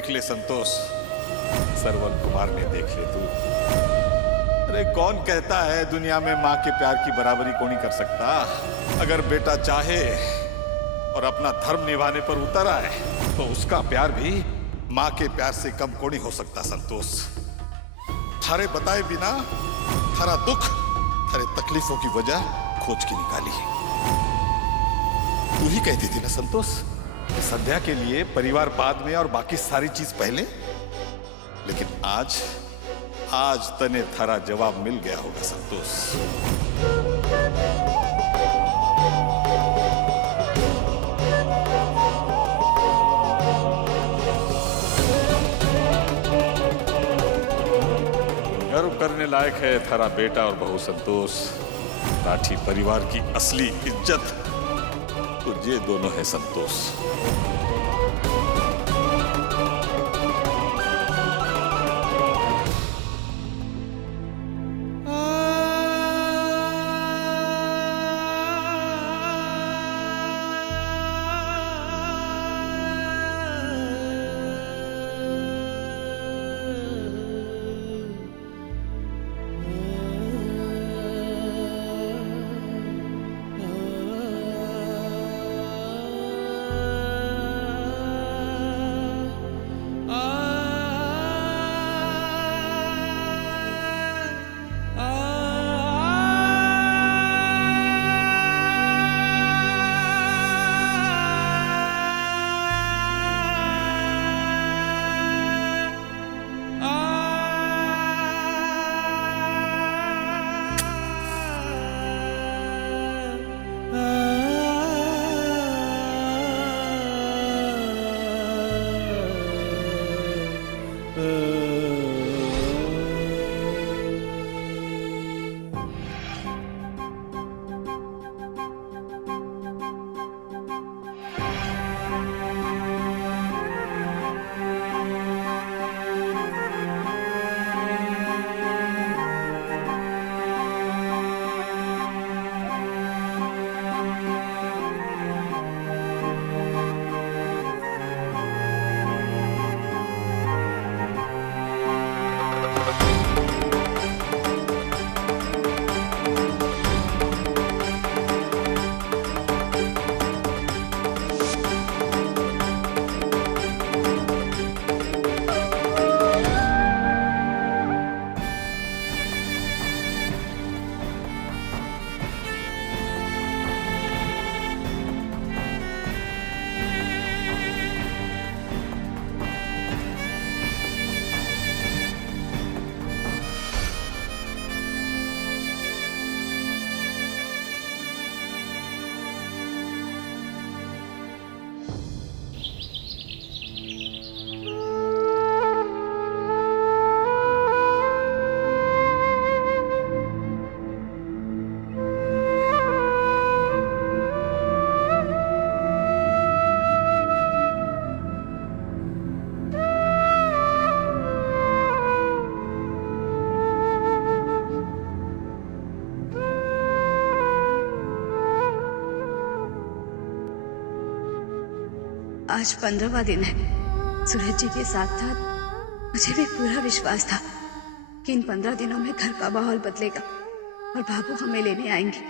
देख ले संतोष, सरवन कुमार ने देख ले तू। अरे कौन कहता है दुनिया में माँ के प्यार की बराबरी कौन नहीं कर सकता। अगर बेटा चाहे और अपना धर्म निभाने पर उतर आए तो उसका प्यार भी माँ के प्यार से कम कौन नहीं हो सकता संतोष। थारे बताए बिना थारा दुख, थारे तकलीफों की वजह खोज के निकाली। तू ही कहती थी ना संतोष, संध्या के लिए परिवार बाद में और बाकी सारी चीज पहले। लेकिन आज तने थारा जवाब मिल गया होगा संतोष। गर्व करने लायक है थारा बेटा और बहू संतोष। राठी परिवार की असली इज्जत तो ये दोनों है संतोष। आज 15वां दिन है। सूरज जी के साथ साथ मुझे भी पूरा विश्वास था कि इन 15 दिनों में घर का माहौल बदलेगा और बाबू हमें लेने आएंगे,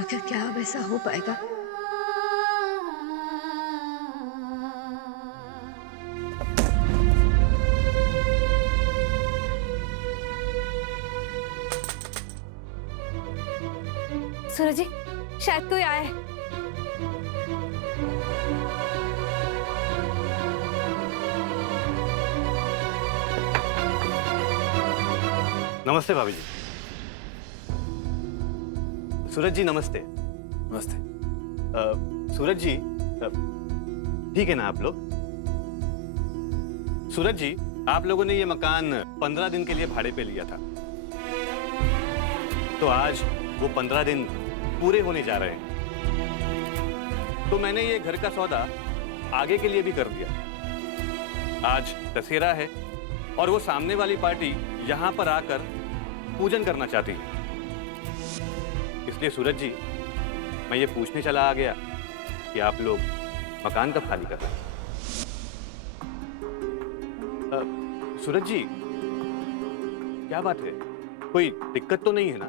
मगर क्या अब ऐसा हो पाएगा? सूरज जी, शायद कोई आया है। नमस्ते भाभी जी। सूरज जी नमस्ते। नमस्ते। सूरज जी ठीक है ना आप लोग? सूरज जी, आप लोगों ने ये मकान 15 दिन के लिए भाड़े पे लिया था, तो आज वो 15 दिन पूरे होने जा रहे हैं। तो मैंने ये घर का सौदा आगे के लिए भी कर दिया। आज दशहरा है और वो सामने वाली पार्टी यहाँ पर आकर पूजन करना चाहती है। इसलिए सूरज जी, मैं ये पूछने चला आ गया कि आप लोग मकान कब खाली कर रहे हैं? सूरज जी, क्या बात है? कोई दिक्कत तो नहीं है ना?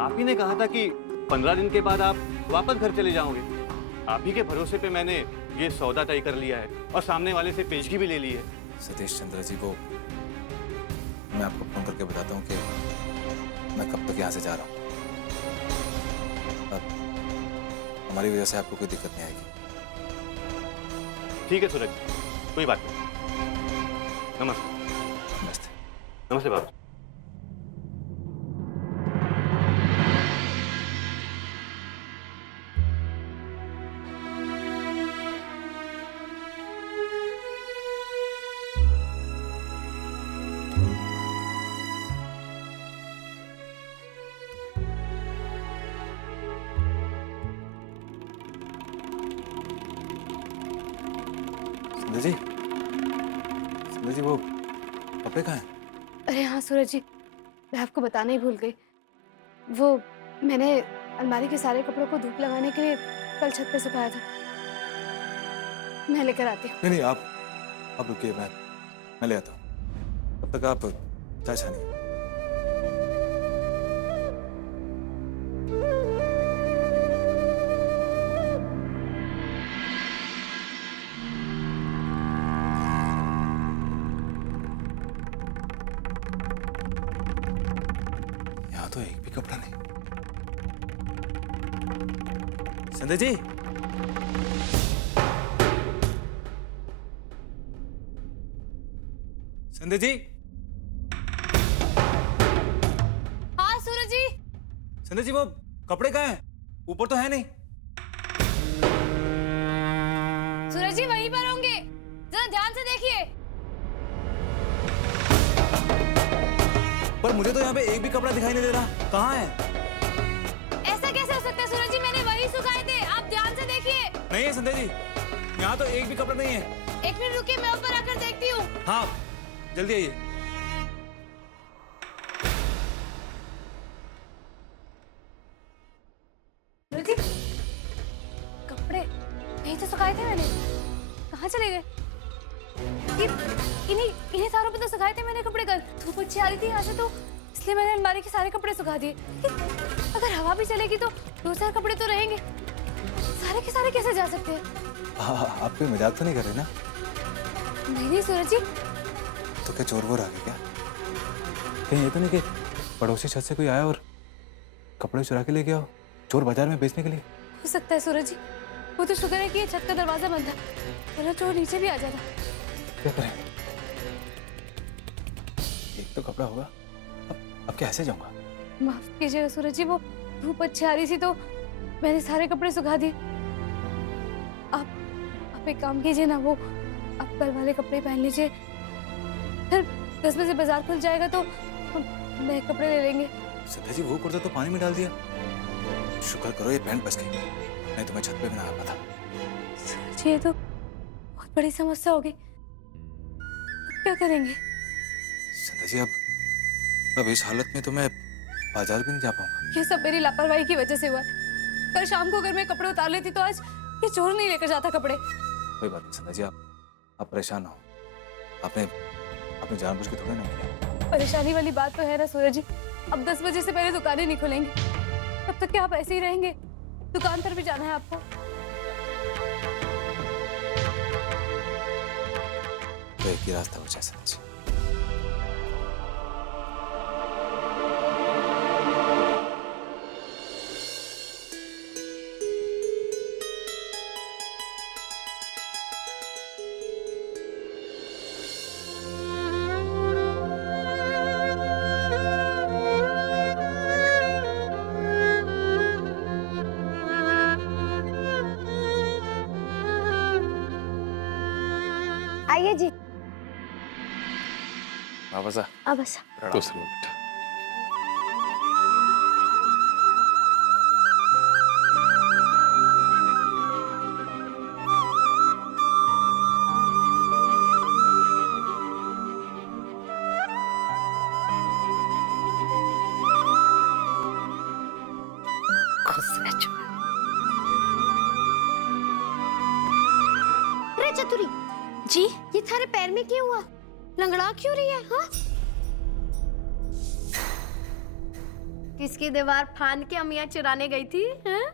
आप ही ने कहा था कि 15 दिन के बाद आप वापस घर चले जाओगे। आप ही के भरोसे पे मैंने ये सौदा तय कर लिया है और सामने वाले से पेशगी भी ले ली है। सतीश चंद्र जी, वो मैं आपको फोन करके बताता हूँ कि मैं कब तक यहाँ से जा रहा हूँ। अब हमारी वजह से आपको कोई दिक्कत नहीं आएगी। ठीक है सूरज, कोई बात नहीं। नमस्ते। नमस्ते। नमस्ते बाबू। संध्या जी, वो कपड़े कहाँ हैं? अरे हाँ सूरज जी, मैं आपको बताना ही भूल गई। वो मैंने अलमारी के सारे कपड़ों को धूप लगाने के लिए कल छत पे सुखाया था। मैं लेकर आती हूँ। नहीं, आप रुकिए, मैं ले आता हूँ। तब तक आप चाय छानिए। यहाँ तो एक भी कपड़ा नहीं। संध्या जी, संध्या जी, हाँ सूरज जी। संध्या जी, वो कपड़े कहाँ हैं? ऊपर तो है नहीं। सूरज जी वहीं पर होंगे, जरा ध्यान से देखिए। पर मुझे तो यहाँ पे एक भी कपड़ा दिखाई नहीं दे रहा। कहाँ है? ऐसा कैसे हो सकता है सूरज जी, मैंने वही सुखाए थे, आप ध्यान से देखिए। नहीं है संध्या जी, यहाँ तो एक भी कपड़ा नहीं है। एक मिनट रुकिए, मैं ऊपर आकर देखती हूँ। हाँ, जल्दी आइए। सूरज जी, कपड़े यही तो सुखाए थे मैंने, कहाँ चले गए? इन्हीं तारों पे तो सुखाए थे मैंने कपड़े कल। धूप अच्छी आ रही थी यहाँ से, तो इसलिए मैंने अलमारी के सारे कपड़े सुखा दिए। अगर हवा भी चलेगी तो 2-4 कपड़े तो रहेंगे। सारे के सारे कैसे जा सकते हैं? आप कोई मजाक तो नहीं कर रहे ना? नहीं सूरज जी। तो क्या चोर वोर आ गए क्या? कहीं ये तो नहीं कि पड़ोसी छत से कोई आया और कपड़े चुरा के ले गया हो चोर बाजार में बेचने के लिए? हो सकता है सूरज जी, वो तो शुक्र है कि ये छत का दरवाजा बंद था, वरना चोर नीचे भी आ जाता। क्या करें? एक तो कपड़ा होगा, अब कैसे जाऊंगा? माफ कीजिएगा सूरज जी, वो धूप अच्छी आ रही थी तो मैंने सारे कपड़े सुखा दिए। आप एक काम कीजिए ना, वो आप कल वाले कपड़े पहन लीजिए, फिर 10 बजे बाजार खुल जाएगा तो हम नए कपड़े ले लेंगे। सत्या जी, वो कुर्ता तो पानी में डाल दिया। शुक्र करो ये पैंट बच गई, नहीं तो मैं छत पे भी ना आ पाता। सूरज जी, ये तो बहुत बड़ी समस्या होगी, अब क्या करेंगे? सत्या जी, अब इस हालत में तो मैं बाजार भी नहीं जा पाऊंगा। ये सब मेरी लापरवाही की वजह से हुआ है। कल शाम को अगर मैं कपड़े उतार लेती तो आज ये चोर नहीं लेकर जाता कपड़े। कोई बात नहीं सत्या जी, आप परेशान ना हो। आपने जानबूझ के थोड़े ना किया। परेशानी वाली बात तो है ना सूरज जी, अब 10 बजे से पहले दुकानें नहीं खुलेंगी, तब तक क्या आप ऐसे ही रहेंगे? दुकान पर भी जाना है आपको। तो एक ही रास्ता बचा सत्या जी। आइए जी। वापस आ। अब अच्छा। खुश रहो बेटा। अरे चतुरी, जी ये थारे पैर में क्या हुआ? लंगड़ा क्यों रही है? हाँ, किसकी दीवार फांद के अमिया चुराने गई थी? हाँ?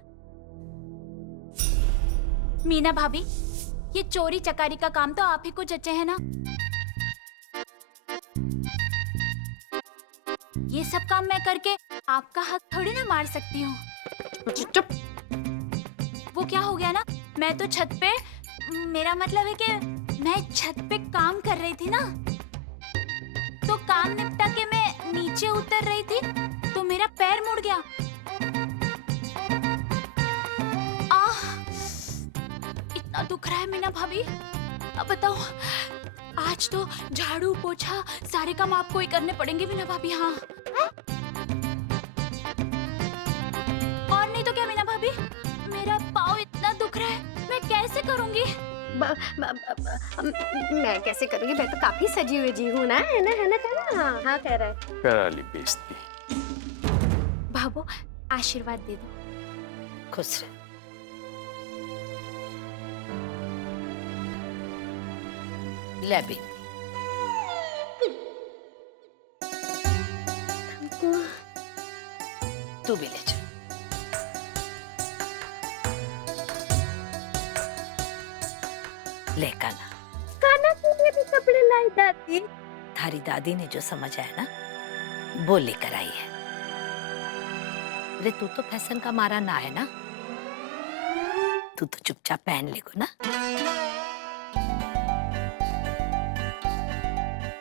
मीना भाभी, ये चोरी चकारी का काम तो आप ही को जचे है ना। ये सब काम मैं करके आपका हक थोड़ी ना मार सकती हूँ। चुप। वो क्या हो गया ना, मैं तो छत पे, मेरा मतलब है कि मैं छत पे काम कर रही थी ना, तो काम निपटा के मैं नीचे उतर रही थी तो मेरा पैर मुड़ गया। आह, इतना दुख रहा है मीना भाभी। अब बताओ, आज तो झाड़ू पोछा सारे काम आपको ही करने पड़ेंगे मीना भाभी। हाँ, और नहीं तो क्या मीना भाभी, मेरा पाँव इतना दुख रहा है, मैं कैसे करूंगी? मैं कैसे करूंगी? मैं तो काफी सजी हुई जी हूँ ना, है ना, है ना, है ना? हाँ, कह रहा है। करा ली बेइज्जती। भाभो, आशीर्वाद दे दो। खुश रह। ले भी तू भी ले जा। ले काना। काना के लिए भी कपड़े लाई दादी? थारी दादी ने जो समझ आया ना, वो लेकर आई है। अरे तू तो फैशन का मारा ना है ना, तू तो चुपचाप पहन लेगो ना।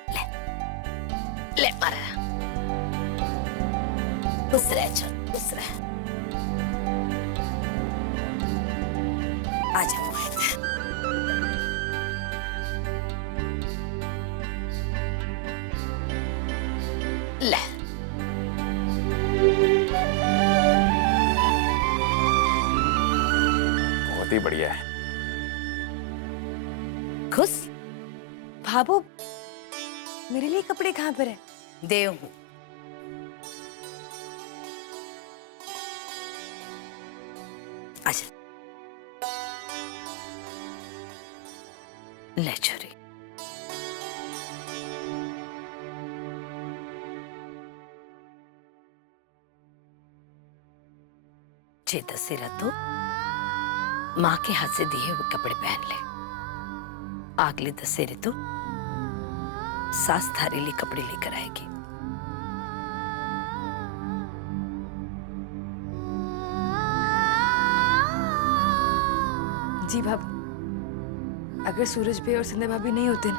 ले ले मारा। खुश रह चल, खुश रह। आजा मोहित। ले बहुत ही बढ़िया है। खुश? भाभो, मेरे लिए कपड़े कहाँ पर है? देव हूँ। अच्छा ले छोरी। जे दशहरा तो माँ के हाथ से दिए हुए कपड़े पहन ले। अगले दशहरे तो सास थारे लिए कपड़े लेकर आएगी। जी भाभी, अगर सूरज भाई और संध्या भाभी नहीं होते ना,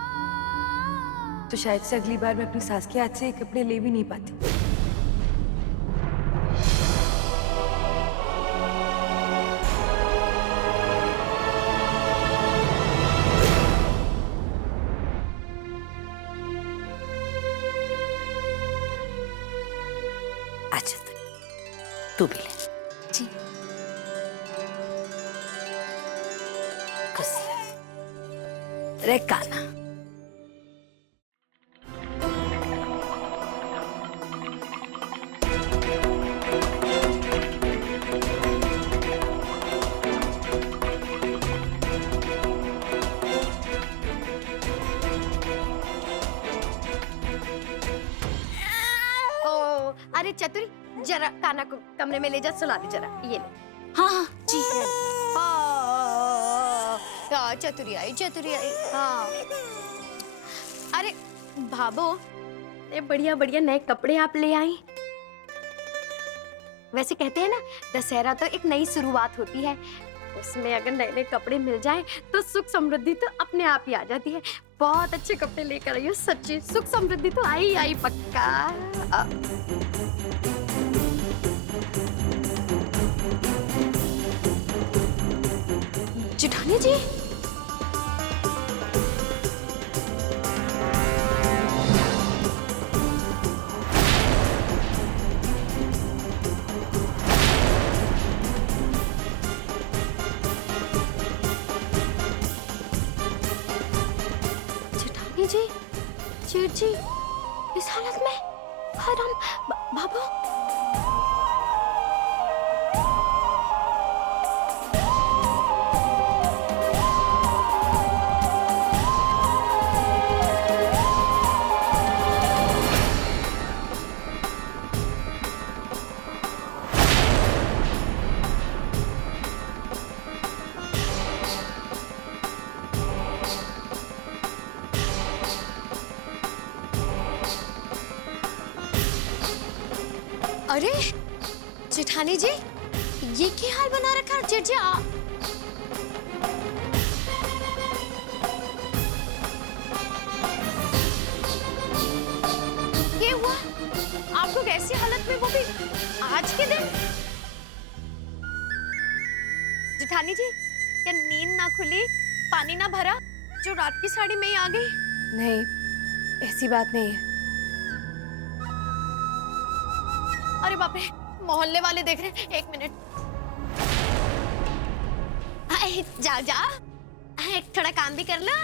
तो शायद से अगली बार मैं अपनी सास के हाथ से ये कपड़े ले भी नहीं पाती। अच्छा तू भी ले। जी। खुश रे काना। ओ, अरे चतुरी, जरा काना को कमरे में ले जा, सुला दे जरा। ये ले। हाँ हाँ जी। हाँ, चतुरी आई, चतुरी आई। हाँ, अरे भाभो, ये बढ़िया बढ़िया नए कपड़े आप ले आई। वैसे कहते हैं ना, दशहरा तो एक नई शुरुआत होती है, उसमें अगर नए नए कपड़े मिल जाएं तो सुख समृद्धि तो अपने आप ही आ जाती है। बहुत अच्छे कपड़े लेकर आई हो, सच्ची सुख समृद्धि तो आई आई पक्का। जेठानी जी, जेठानी जी, जेठ जी, इस हालत में? हाय राम, भाभो। अरे जेठानी जी, ये क्या हाल बना रखा है जेठ जी? ये हुआ आप लोग ऐसी हालत में, वो भी आज के दिन? जेठानी जी, क्या नींद ना खुली, पानी ना भरा, जो रात की साड़ी में ही आ गई? नहीं, ऐसी बात नहीं है। अरे बाप रे, मोहल्ले वाले देख रहे हैं। एक मिनट, जा जा, थोड़ा काम भी कर लो।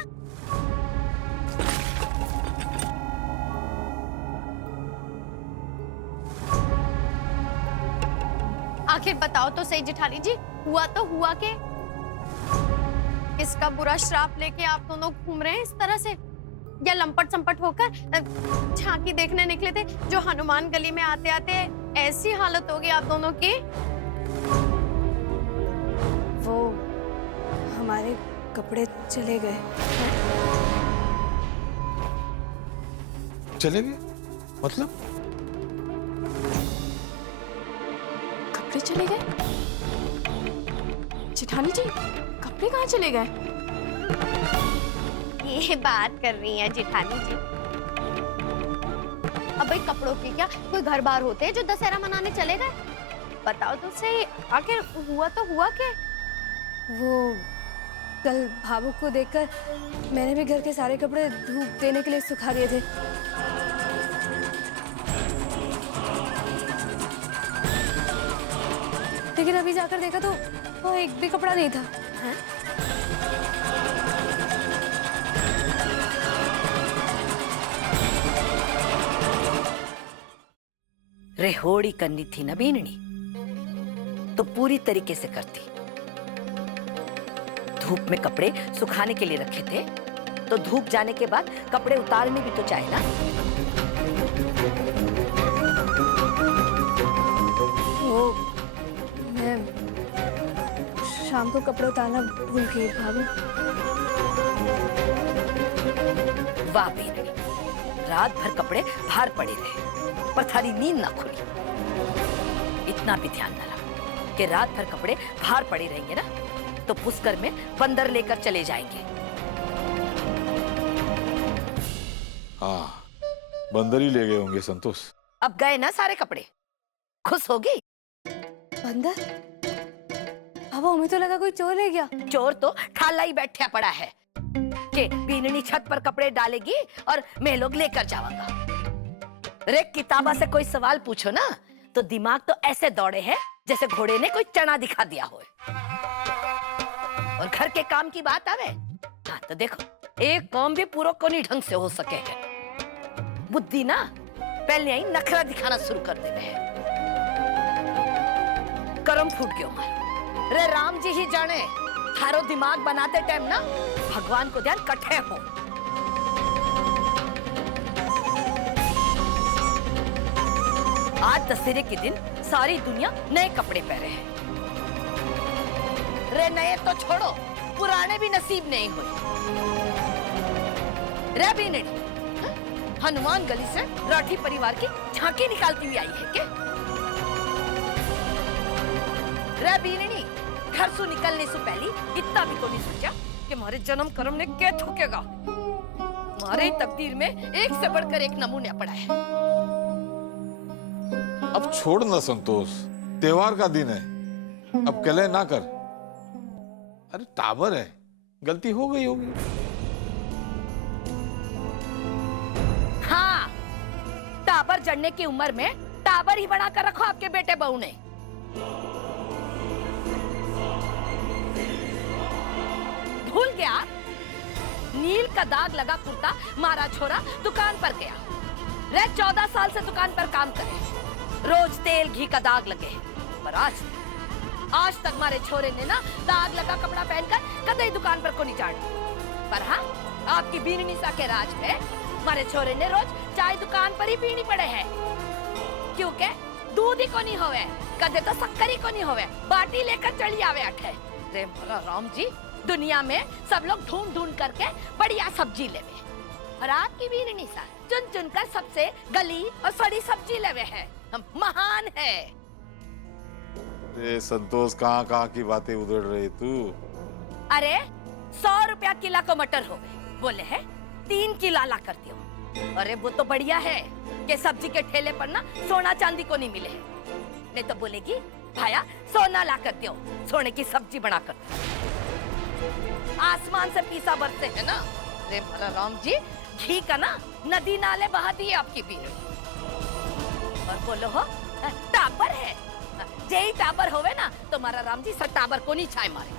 आखिर बताओ तो सही जेठानी जी, हुआ तो हुआ के? इसका बुरा श्राप लेके आप दोनों घूम रहे हैं इस तरह से, या लंपट संपट होकर झांकी देखने निकले थे जो हनुमान गली में आते आते ऐसी हालत होगी आप दोनों की? वो हमारे कपड़े चले गए। चले गए मतलब? कपड़े चले गए? जेठानी जी, कपड़े कहाँ चले गए? ये बात कर रही हैं जेठानी जी। अब भाई कपड़ों के क्या कोई घर बार होते हैं जो दशहरा मनाने चले गए? बताओ तो सही, आखिर हुआ तो हुआ क्या? वो कल भावुक को देखकर मैंने भी घर के सारे कपड़े धूप देने के लिए सुखा दिए थे। लेकिन अभी जाकर देखा तो वो एक भी कपड़ा नहीं था। हाँ? रेहोड़ी करनी थी ना बीननी, तो पूरी तरीके से करती। धूप में कपड़े सुखाने के लिए रखे थे, तो धूप जाने के बाद कपड़े उतारने भी तो चाहिए ना। वो मैं शाम को कपड़े उतारना भूल गई भाभी। वाह बीननी, रात भर कपड़े बाहर पड़े रहे पर थारी नींद ना खुली। इतना भी ध्यान न रहा कि रात भर कपड़े बाहर पड़े रहेंगे ना तो पुष्कर में बंदर लेकर चले जाएंगे। हाँ, बंदर ही ले गए होंगे संतोष। अब गए ना सारे कपड़े, खुश होगी? बंदर? बाबा, हमें तो लगा कोई चोर ले गया। चोर तो ठाला ही बैठा पड़ा है कि बीननी छत पर कपड़े डालेगी और मैं लोग लेकर जाऊंगा। रे किताबा से कोई सवाल पूछो ना तो दिमाग तो ऐसे दौड़े है जैसे घोड़े ने कोई चना दिखा दिया हो। और घर के काम की बात आवे, हाँ तो देखो, एक काम भी पूरा कोनी ढंग से हो सके है। बुद्धि ना पहले ही नखरा दिखाना शुरू कर दे है। करम फूट गयो मारो। रे राम जी ही जाने, थारो दिमाग बनाते टाइम ना भगवान को ध्यान कठे हो। आज दशहरे के दिन सारी दुनिया नए कपड़े पहने हैं। रे नए तो छोड़ो, पुराने भी नसीब नहीं हुए। रे बीननी, हनुमान गली से राठी परिवार की झांकी निकालती हुई आई है क्या? रे बीननी, घर से निकलने से पहले इतना भी तो नहीं सोचा कि हमारे जन्म कर्म ने क्या ठोकेगा। हमारे तकदीर में एक से बढ़कर एक नमूना पड़ा है। अब छोड़ ना संतोष, त्योहार का दिन है, अब कलह ना कर। अरे टावर है, गलती हो गई होगी। हाँ, टावर जड़ने की उम्र में टावर ही बना कर रखो आपके बेटे बहू ने। भूल गया? नील का दाग लगा कुर्ता मारा छोरा दुकान पर गया। रे 14 साल से दुकान पर काम करे, रोज तेल घी का दाग लगे, पर आज तक हमारे छोरे ने ना दाग लगा कपड़ा पहनकर कदई दुकान पर को नहीं जाना। पर हाँ, आपकी बीननी सा के राज में हमारे छोरे ने रोज चाय दुकान पर ही पीनी पड़े है, क्योंकि दूध ही को नहीं होवे, कदे तो शक्कर ही को नहीं होवे, बाटी लेकर चली आवे अठे। रे मोरा राम जी, दुनिया में सब लोग ढूंढ ढूंढ करके बढ़िया सब्जी लेवे, और आपकी बीननी सा चुन चुन कर सबसे गली और सड़ी सब्जी लेवे है। महान है। ये संतोष कहाँ कहाँ की बातें उधड़ रही तू। अरे 100 रुपया किला को मटर हो गए, बोले है 3 किला ला कर दियो। अरे वो तो बढ़िया है कि सब्जी के ठेले पर ना सोना चांदी को नहीं मिले है, नहीं तो बोलेगी भाया सोना ला कर दियो, सोने की सब्जी बना कर। आसमान से पीसा बरसे है ना। अरे भला राम जी घी का ना नदी नाले बहा दिए आपकी भी। और बोलो हो टाबर है, जय टाबर होवे ना तो मारा राम जी सब टाबर को नहीं छाए मारे।